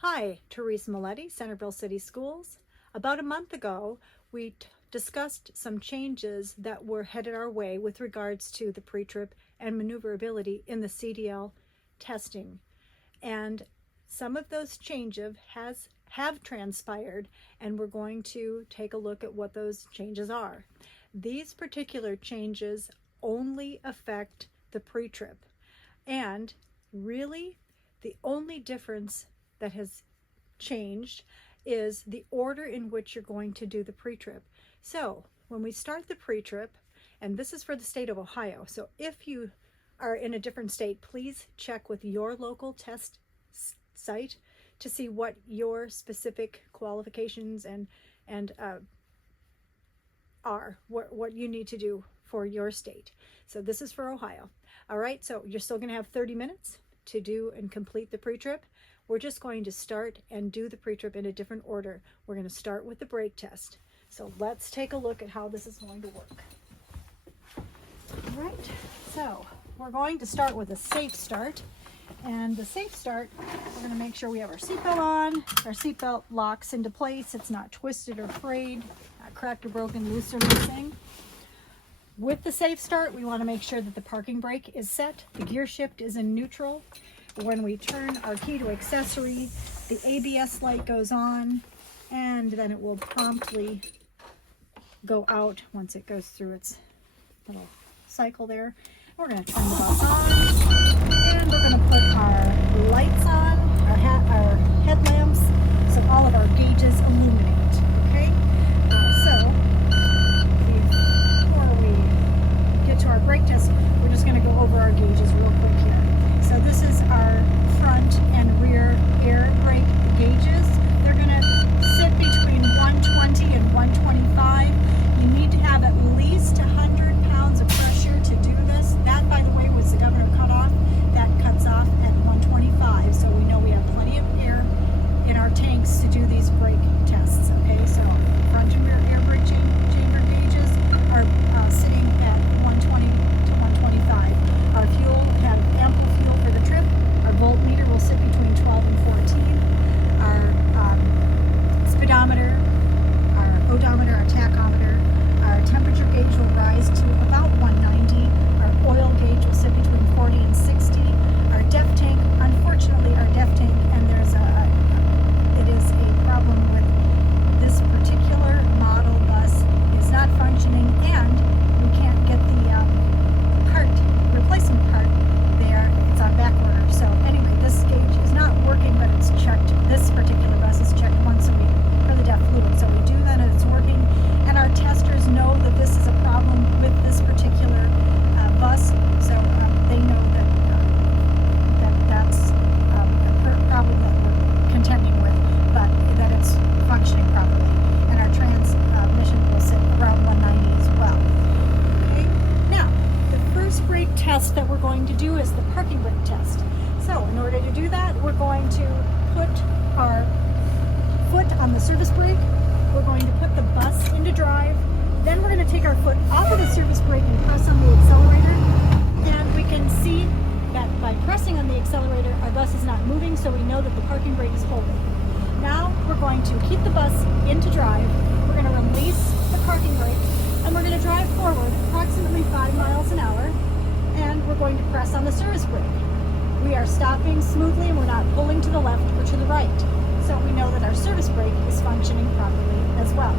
Hi, Teresa Maletti, Centerville City Schools. About a month ago, we discussed some changes that were headed our way with regards to the pre-trip and maneuverability in the CDL testing. And some of those changes have transpired, and we're going to take a look at what those changes are. These particular changes only affect the pre-trip, and really the only difference that has changed is the order in which you're going to do the pre-trip. So when we start the pre-trip, and this is for the state of Ohio, so if you are in a different state, please check with your local test site to see what your specific qualifications and are, what you need to do for your state. So this is for Ohio. All right, so you're still going to have 30 minutes to do and complete the pre-trip. We're just going to start and do the pre-trip in a different order. We're going to start with the brake test. So let's take a look at how this is going to work. All right, so we're going to start with a safe start. And the safe start, we're going to make sure we have our seatbelt on. Our seatbelt locks into place. It's not twisted or frayed, not cracked or broken, loose or anything. With the safe start, we want to make sure that the parking brake is set. The gear shift is in neutral. When we turn our key to accessory, the ABS light goes on, and then it will promptly go out once it goes through its little cycle there. We're going to turn the bus on, and we're going to put our lights on, our headlamps, so all of our gauges illuminate. Okay, so before we get to our brake test, we're just going to go over our gauges real quick here. So this is our front and rear air brake gauges. They're going to sit between 120 and 125. You need to have at least 100 pounds of pressure to do this. That, by the way, was the governor cutoff. That cuts off at 125. So we know we have plenty of air in our tanks to do these brake tests. Okay, so front and rear air brake chamber gauges are sitting at 120 to 125. Our fuel have ample fuel for the trip. Our voltmeter will sit between 12 and 14. Our speedometer, our odometer, our tachometer, our temperature gauge will rise to about 190. Our oil gauge will sit between 40 and 60. Our DEF tank, unfortunately, and it is a problem with this particular model bus is not functioning, and we can't get the replacement part there. It's on back order. So anyway, this gauge is not working, but it's checked. This particular bus is checked once a week for the DEF fluid. So we do that and it's working. And our testers know that this is a problem with this particular bus. So they know that's a problem that we're contending with, but that it's functioning properly. And our transmission will sit around 190 as well. Okay. Now, the first brake test that we're going to do is the parking brake test. So in order to do that, we're going to put our foot on the service brake. We're going to put the bus into drive. Then we're going to take our foot off of the service brake and press on the accelerator. And we can see that by pressing on the accelerator, our bus is not moving, so we know that the parking brake is holding. Now we're going to keep the bus into drive. We're going to release the parking brake, and we're going to drive forward approximately 5 miles an hour, and we're going to press on the service brake. We are stopping smoothly, and we're not pulling to the left or to the right. So we know that our service brake is functioning properly as well.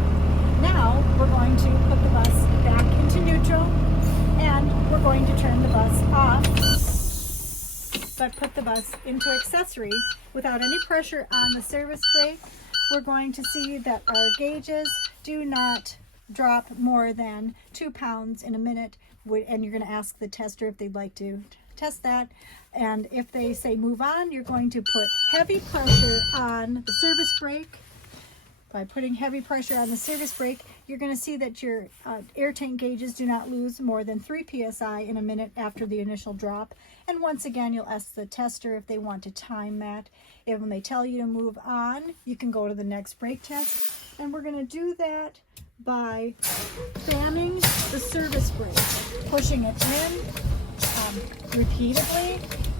Now we're going to put the bus back into neutral, and we're going to turn the bus off, but put the bus into accessory without any pressure on the service brake. We're going to see that our gauges do not drop more than 2 pounds in a minute, and you're going to ask the tester if they'd like to test that. And if they say move on, you're going to put heavy pressure on the service brake. By putting heavy pressure on the service brake, you're going to see that your air tank gauges do not lose more than 3 psi in a minute after the initial drop. And once again, you'll ask the tester if they want to time that. If when they tell you to move on, you can go to the next brake test. And we're going to do that by spamming the service brake, pushing it in repeatedly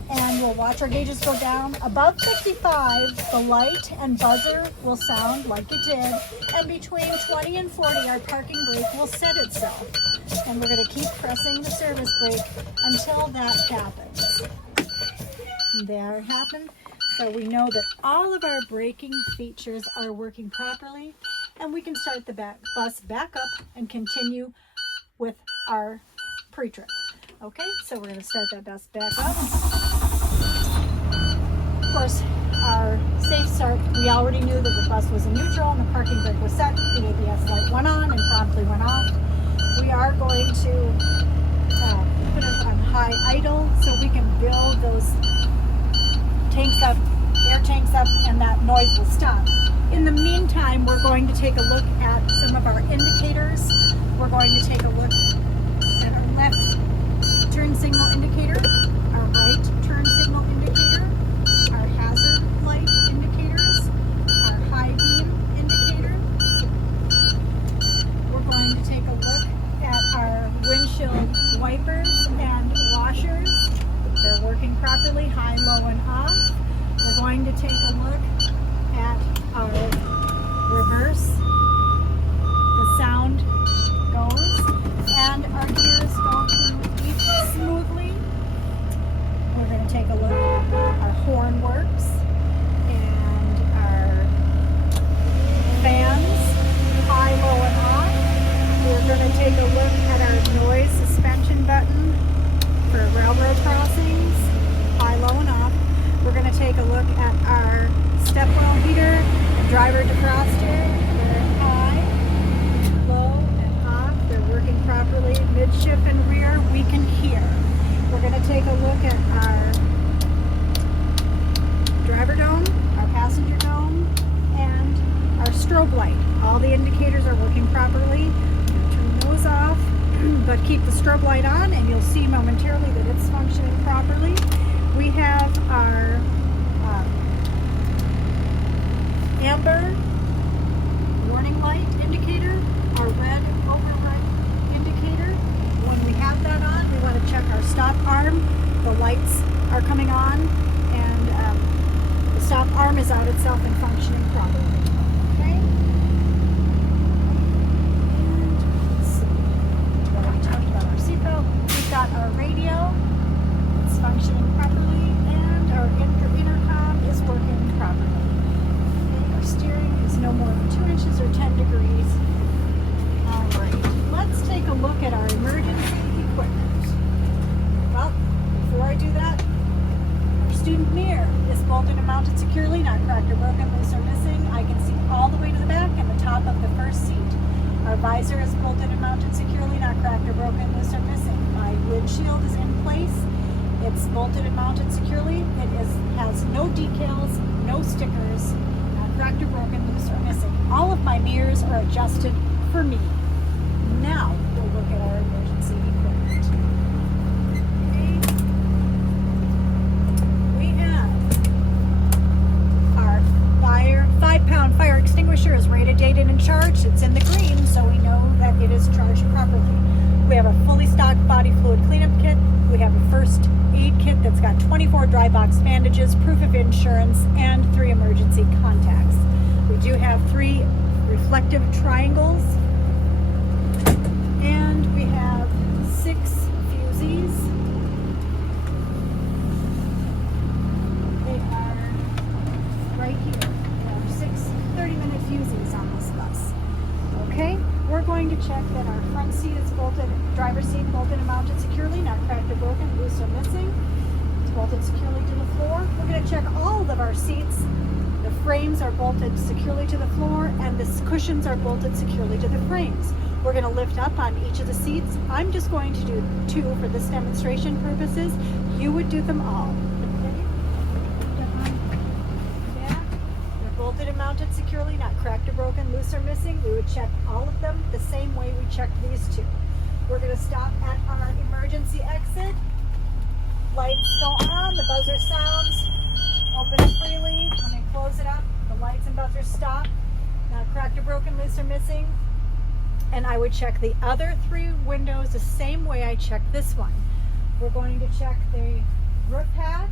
and we'll watch our gauges go down. Above 55, the light and buzzer will sound like it did, and between 20 and 40, our parking brake will set itself. And we're going to keep pressing the service brake until that happens. And there it happened. So we know that all of our braking features are working properly, and we can start the bus back up and continue with our pre-trip. Okay, so we're going to start that bus back up. Of course, our safe start, we already knew that the bus was in neutral and the parking brake was set. The ABS light went on and promptly went off. We are going to put it on high idle so we can build those tanks up, air tanks up, and that noise will stop. In the meantime, we're going to take a look at some of our indicators. We're going to take a look at our left turn signal indicator, our right turn signal indicator, our hazard light indicators, our high beam indicator. We're going to take a look at our windshield wipers and washers. They're working properly, high, low, and off. We're going to take a look at our reverse. The sound goes, and our gears go through each smoothly. We're going to take a look at our horn works and our fans, high, low, and off. We're going to take a look at our noise suspension button for railroad crossings, high, low, and off. We're going to take a look at our step well heater and driver defroster. They're high, low, and off. They're working properly. Midship and rear, we can hear. We're going to take a look at our driver dome, our passenger dome, and our strobe light. All the indicators are working properly. Turn those off, but keep the strobe light on, and you'll see momentarily that it's functioning properly. We have our amber warning light indicator, our red override indicator. When we have that on, we want to check our stop arm. The lights are coming on, and the stop arm is out itself and functioning properly. Okay? And let's see. We already talked about our seatbelt. We've got our radio. It's functioning properly, and our intercom is working properly. Okay, our steering is no more than 2 inches or 10 degrees. All right, let's take a look at our emergency equipment. Well, before I do that, our student mirror is bolted and mounted securely, not cracked or broken, loose or missing. I can see all the way to the back and the top of the first seat. Our visor is bolted and mounted securely, not cracked or broken, loose or missing. My windshield is in place. It's bolted and mounted securely. It has no decals, no stickers, not cracked or broken, loose or missing. All of my mirrors are adjusted for me. Now we'll look at our emergency equipment. Okay. We have our 5-pound fire extinguisher is rated, dated, and charged. It's in the green, so we know that it is charged properly. We have a fully stocked body fluid cleanup kit. We have a first aid kit that's got 24 dry box bandages, proof of insurance, and 3 emergency contacts. We do have 3 reflective triangles, and we have 6 fusees. They are right here. There are 6 30-minute fusees on this bus. Okay, we're going to check that our front seat is bolted, driver's seat bolted and mounted securely, not cracked or broken, loose or missing. It's bolted securely to the floor. We're going to check all of our seats. The frames are bolted securely to the floor, and the cushions are bolted securely to the frames. We're going to lift up on each of the seats. I'm just going to do 2 for this demonstration purposes. You would do them all. Bolted and mounted securely, not cracked or broken, loose or missing. We would check all of them the same way we checked these 2. We're going to stop at our emergency exit. Lights go on, the buzzer sounds, open freely. When I close it up, the lights and buzzer stop. Not cracked or broken, loose or missing. And I would check the other 3 windows the same way I checked this one. We're going to check the roof hatch.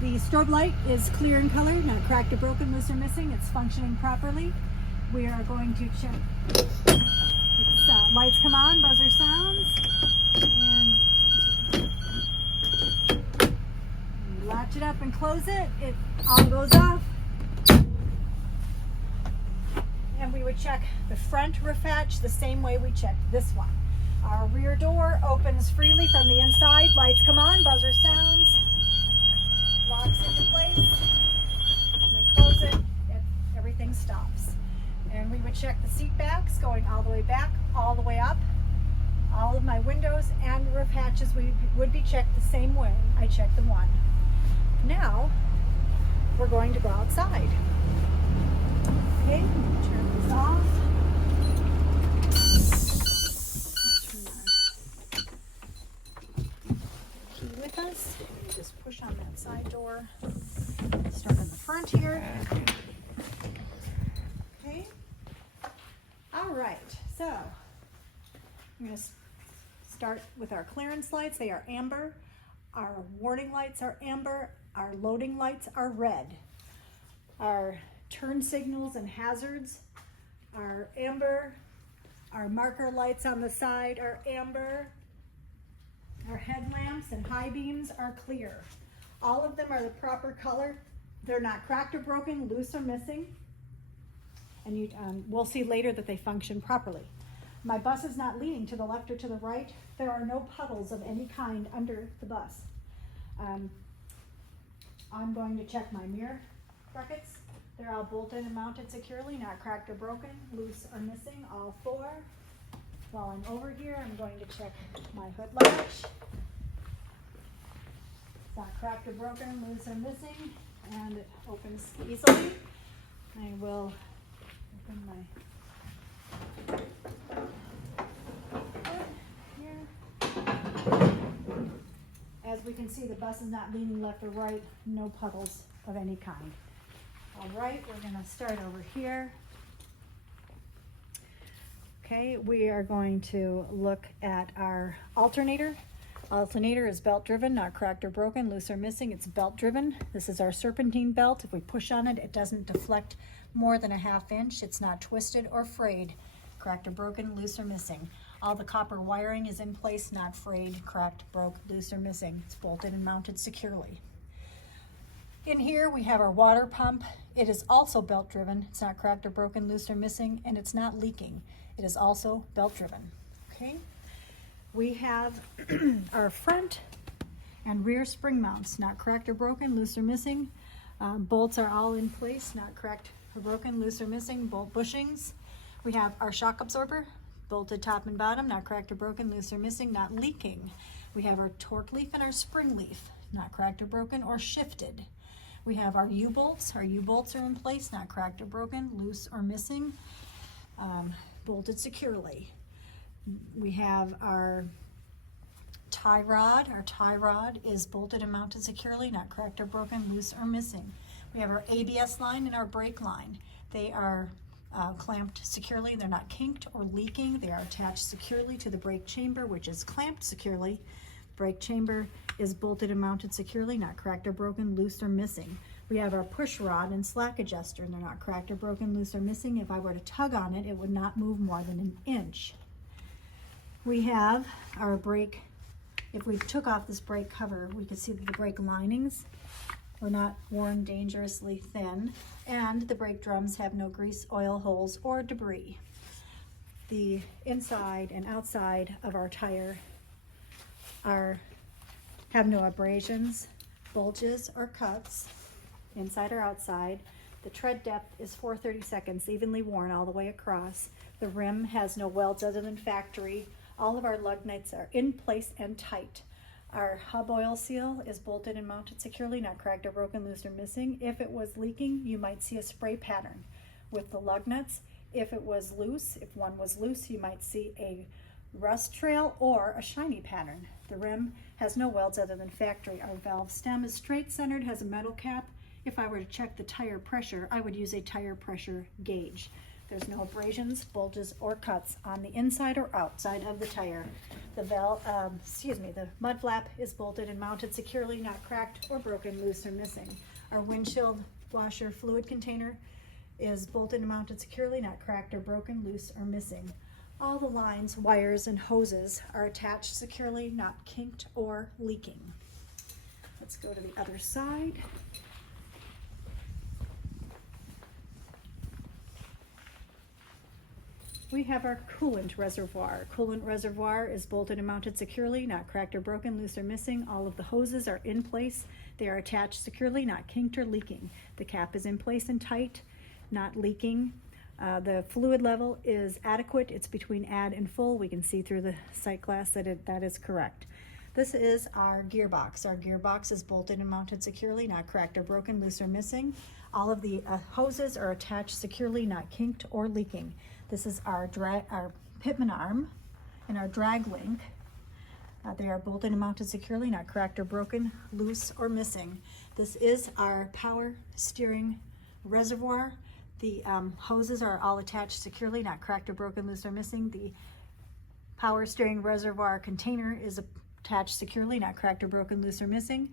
The strobe light is clear in color, not cracked or broken, loose or missing. It's functioning properly. We are going to check. Its lights come on, buzzer sounds, and you latch it up and close it. It all goes off. And we would check the front roof hatch the same way we checked this one. Our rear door opens freely from the inside. Lights come on, buzzer sounds. Locks into place. When we close it, everything stops. And we would check the seat backs going all the way back, all the way up. All of my windows and roof hatches would be checked the same way I checked the one. Now, we're going to go outside. Okay, turn this off. Key with us. Just push on that side door. Start in the front here. Okay. All right. So I'm going to start with our clearance lights. They are amber. Our warning lights are amber. Our loading lights are red. Our turn signals and hazards are amber. Our marker lights on the side are amber. Our headlamps and high beams are clear. All of them are the proper color. They're not cracked or broken, loose or missing. And we'll see later that they function properly. My bus is not leaning to the left or to the right. There are no puddles of any kind under the bus. I'm going to check my mirror brackets. They're all bolted and mounted securely, not cracked or broken, loose or missing, all four. While I'm over here, I'm going to check my hood latch. It's not cracked or broken, loose or missing, and it opens easily. I will open my hood here. As we can see, the bus is not leaning left or right, no puddles of any kind. All right, we're going to start over here. Okay, we are going to look at our alternator. Alternator is belt driven, not cracked or broken, loose or missing. It's belt driven. This is our serpentine belt. If we push on it, it doesn't deflect more than a ½ inch. It's not twisted or frayed, cracked or broken, loose or missing. All the copper wiring is in place, not frayed, cracked, broke, loose or missing. It's bolted and mounted securely. In here we have our water pump. It is also belt driven. It's not cracked or broken, loose or missing, and it's not leaking. It is also belt driven. Okay. We have our front and rear spring mounts, not cracked or broken, loose or missing. Bolts are all in place, not cracked or broken, loose or missing. Bolt bushings. We have our shock absorber, bolted top and bottom, not cracked or broken, loose or missing, not leaking. We have our torque leaf and our spring leaf, not cracked or broken or shifted. We have our U-bolts. Our U-bolts are in place, not cracked or broken, loose or missing, bolted securely. We have our tie rod. Our tie rod is bolted and mounted securely, not cracked or broken, loose or missing. We have our ABS line and our brake line. They are clamped securely. They're not kinked or leaking. They are attached securely to the brake chamber, which is clamped securely. Brake chamber is bolted and mounted securely, not cracked or broken, loose or missing. We have our push rod and slack adjuster, and they're not cracked or broken, loose or missing. If I were to tug on it, it would not move more than an inch. We have our brake. If we took off this brake cover, we could see that the brake linings were not worn dangerously thin, and the brake drums have no grease, oil holes, or debris. The inside and outside of our tire have no abrasions, bulges, or cuts, inside or outside. The tread depth is 4/32, evenly worn all the way across. The rim has no welds other than factory. All of our lug nuts are in place and tight. Our hub oil seal is bolted and mounted securely, not cracked or broken, loose or missing. If it was leaking, you might see a spray pattern with the lug nuts. If it was loose, if one was loose, you might see a rust trail or a shiny pattern. The rim has no welds other than factory. Our valve stem is straight centered, has a metal cap. If I were to check the tire pressure, I would use a tire pressure gauge. There's no abrasions, bulges, or cuts on the inside or outside of the tire. The the mud flap is bolted and mounted securely, not cracked or broken, loose, or missing. Our windshield washer fluid container is bolted and mounted securely, not cracked or broken, loose, or missing. All the lines, wires, and hoses are attached securely, not kinked or leaking. Let's go to the other side. We have our coolant reservoir. Coolant reservoir is bolted and mounted securely, not cracked or broken, loose, or missing. All of the hoses are in place. They are attached securely, not kinked or leaking. The cap is in place and tight, not leaking. The fluid level is adequate. It's between add and full. We can see through the sight glass that that is correct. This is our gearbox. Our gearbox is bolted and mounted securely, not cracked or broken, loose, or missing. All of the hoses are attached securely, not kinked or leaking. This is our pitman arm and our drag link. They are bolted and mounted securely, not cracked or broken, loose, or missing. This is our power steering reservoir. The hoses are all attached securely, not cracked or broken, loose, or missing. The power steering reservoir container is attached securely, not cracked or broken, loose, or missing.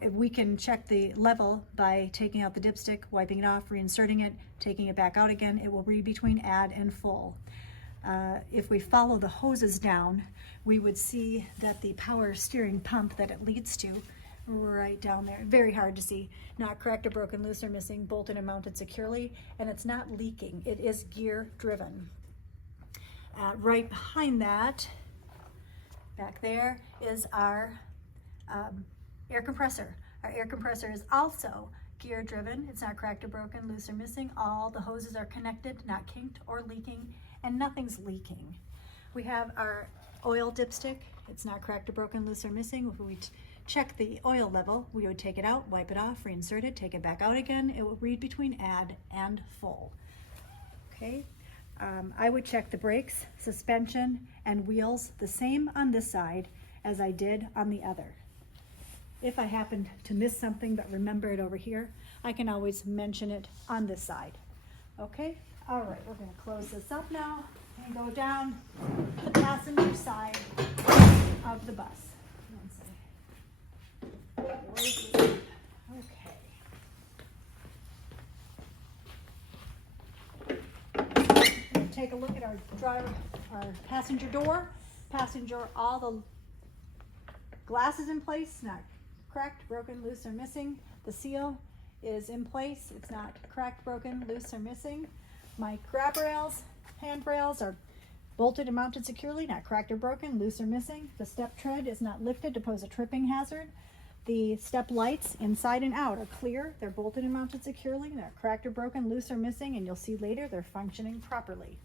If we can check the level by taking out the dipstick, wiping it off, reinserting it, taking it back out again. It will read between add and full. If we follow the hoses down, we would see that the power steering pump that it leads to, right down there, very hard to see, not cracked or broken, loose, or missing, bolted and mounted securely, and it's not leaking. It is gear driven. Right behind that, back there, is our air compressor. Our air compressor is also gear driven. It's not cracked or broken, loose, or missing. All the hoses are connected, not kinked or leaking, and nothing's leaking. We have our oil dipstick. It's not cracked or broken, loose, or missing. If we check the oil level, we would take it out, wipe it off, reinsert it, take it back out again. It will read between add and full. Okay. I would check the brakes, suspension, and wheels the same on this side as I did on the other. If I happen to miss something but remember it over here, I can always mention it on this side. Okay? All right, we're going to close this up now and go down the passenger side of the bus. Okay. Take a look at our passenger door. All the glass is in place, not cracked, broken, loose, or missing. The seal is in place. It's not cracked, broken, loose, or missing. My grab rails, handrails are bolted and mounted securely, not cracked or broken, loose, or missing. The step tread is not lifted to pose a tripping hazard. The step lights inside and out are clear. They're bolted and mounted securely, not cracked or broken, loose, or missing, and you'll see later they're functioning properly.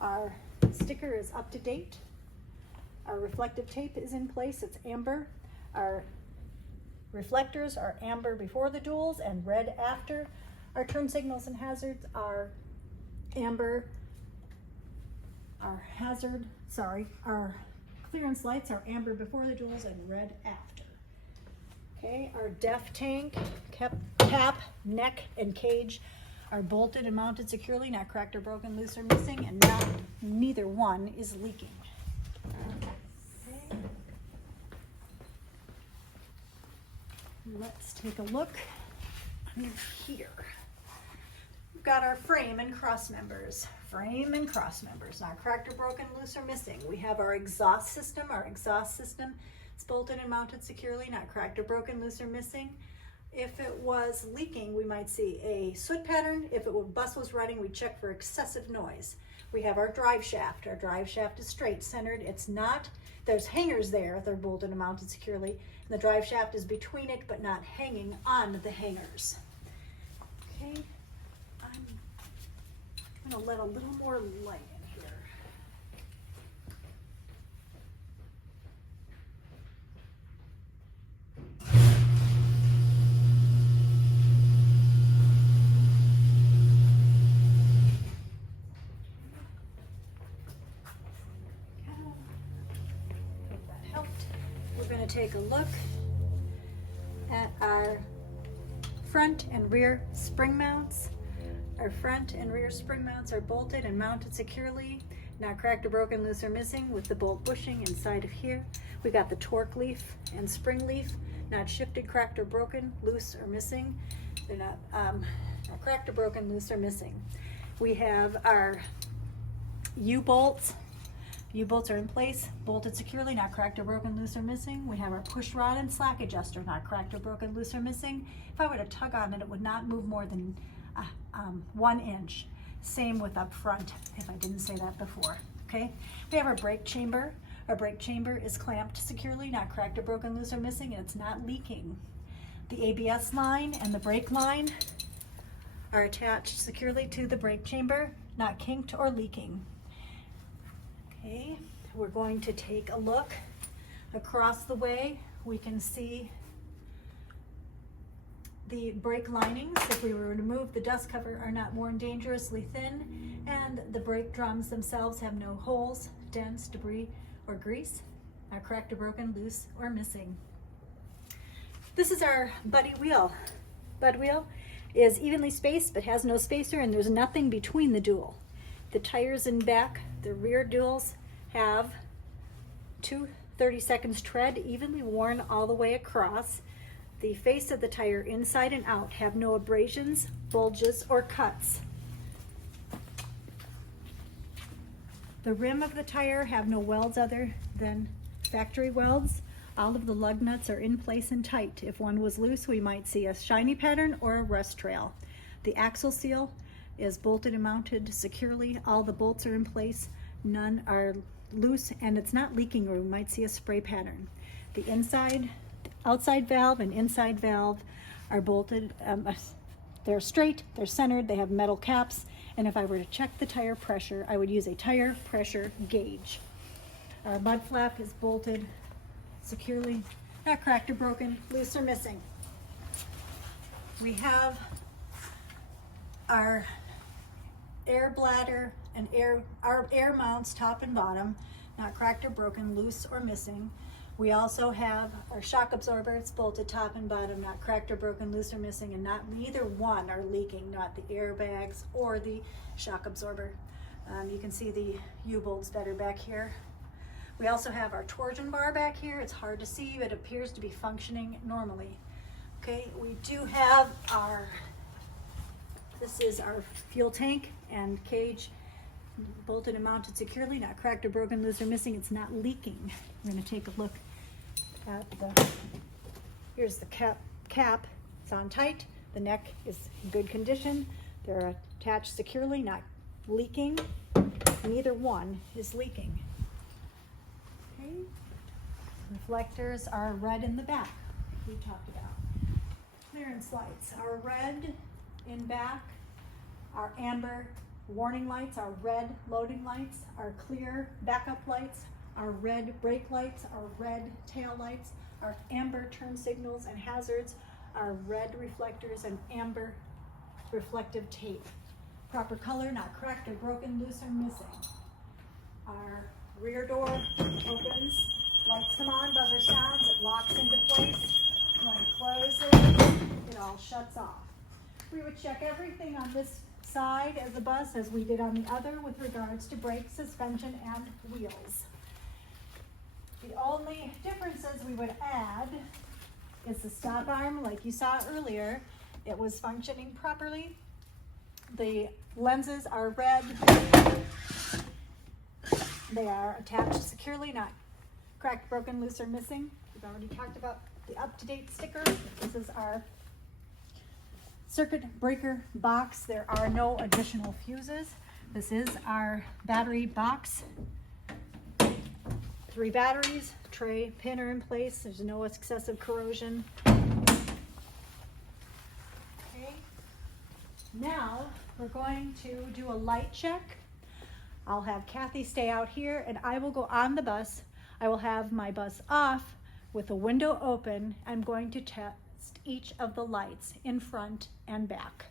Our sticker is up to date. Our reflective tape is in place. It's amber. Our reflectors are amber before the duals and red after. Our turn signals and hazards are amber. Our clearance lights are amber before the duals and red after. Okay, our DEF tank, cap, neck, and cage are bolted and mounted securely, not cracked or broken, loose, or missing, and neither one is leaking. Okay. Let's take a look under here. We've got our frame and cross members. Frame and cross members, not cracked or broken, loose, or missing. We have our exhaust system. Our exhaust system is bolted and mounted securely, not cracked or broken, loose, or missing. If it was leaking, we might see a soot pattern. If the bus was running, we'd check for excessive noise. We have our drive shaft. Our drive shaft is straight centered. It's not, there's hangers there. They're bolted and mounted securely. And the drive shaft is between it, but not hanging on the hangers. Okay, I'm gonna let a little more light in here. Hope that helped. We're going to take a look at our front and rear spring mounts. Our front and rear spring mounts are bolted and mounted securely, not cracked or broken, loose or missing, with the bolt bushing inside of here. We got the torque leaf and spring leaf, not shifted, cracked or broken, loose or missing. They're not cracked or broken, loose or missing. We have our U-bolts. U-bolts are in place, bolted securely, not cracked or broken, loose or missing. We have our push rod and slack adjuster, not cracked or broken, loose or missing. If I were to tug on it, it would not move more than 1 inch. Same with up front, if I didn't say that before, okay? We have our brake chamber. Our brake chamber is clamped securely, not cracked or broken, loose or missing, and it's not leaking. The ABS line and the brake line are attached securely to the brake chamber, not kinked or leaking. Okay, we're going to take a look across the way. We can see the brake linings, if we were to remove the dust cover, are not worn dangerously thin, and the brake drums themselves have no holes, dents, debris, or grease, not cracked or broken, loose or missing. This is our buddy wheel. Bud wheel is evenly spaced but has no spacer, and there's nothing between the dual. The tires in back, the rear duals, have two 30-seconds tread evenly worn all the way across. The face of the tire inside and out have no abrasions, bulges, or cuts. The rim of the tire have no welds other than factory welds. All of the lug nuts are in place and tight. If one was loose, we might see a shiny pattern or a rust trail. The axle seal is bolted and mounted securely. All the bolts are in place. None are loose, and it's not leaking, or we might see a spray pattern. The outside valve and inside valve are bolted. They're straight, they're centered, they have metal caps, and if I were to check the tire pressure, I would use a tire pressure gauge. Our mud flap is bolted securely, not cracked or broken, loose or missing. We have our air bladder and our air mounts, top and bottom, not cracked or broken, loose or missing. We also have our shock absorber. It's bolted top and bottom, not cracked or broken, loose or missing, and neither one are leaking, not the airbags or the shock absorber. You can see the U-bolts better back here. We also have our torsion bar back here. It's hard to see, but it appears to be functioning normally. Okay, we do have this is our fuel tank and cage, bolted and mounted securely, not cracked or broken, loose or missing. It's not leaking. We're going to take a look at here's the cap. It's on tight. The neck is in good condition. They're attached securely, not leaking. Neither one is leaking. Okay. Reflectors are red in the back, we talked about. Clearance lights are red in back. Our amber warning lights, our red loading lights, our clear backup lights, our red brake lights, our red tail lights, our amber turn signals and hazards, our red reflectors and amber reflective tape. Proper color, not cracked or broken, loose or missing. Our rear door opens, lights come on, buzzer sounds, it locks into place. When it closes, it all shuts off. We would check everything on this side of the bus as we did on the other with regards to brakes, suspension, and wheels. The only differences we would add is the stop arm, like you saw earlier. It was functioning properly. The lenses are red. They are attached securely, not cracked, broken, loose, or missing. We've already talked about the up-to-date sticker. This is our circuit breaker box. There are no additional fuses. This is our battery box. 3 batteries, tray, pin are in place. There's no excessive corrosion. Okay. Now we're going to do a light check. I'll have Kathy stay out here and I will go on the bus. I will have my bus off with the window open. I'm going to test each of the lights in front and back.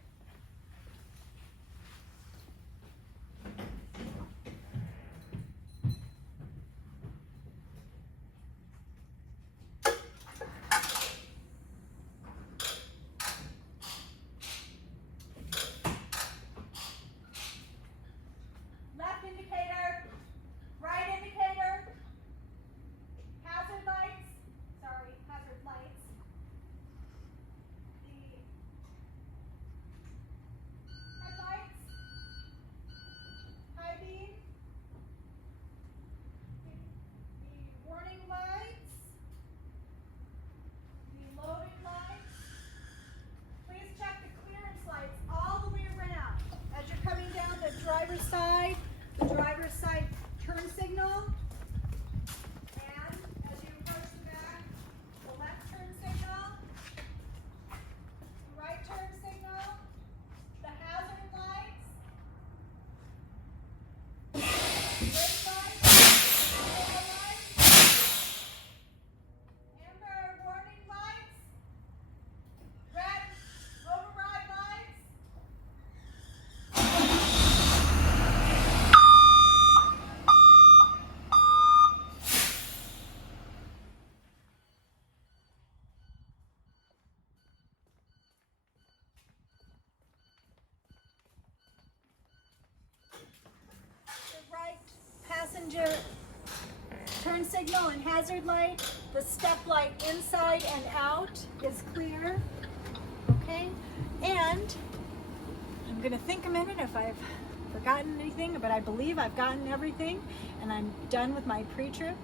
passenger turn signal and hazard light. The step light inside and out is clear. Okay, and I'm going to think a minute if I've forgotten anything, but I believe I've gotten everything, and I'm done with my pre-trip,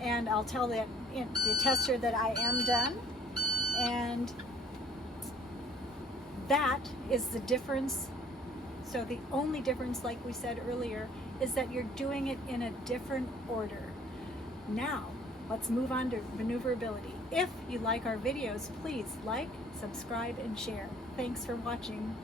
and I'll tell the tester that I am done. And that is the difference. So the only difference, like we said earlier, is that you're doing it in a different order. Now, let's move on to maneuverability. If you like our videos, please like, subscribe, and share. Thanks for watching.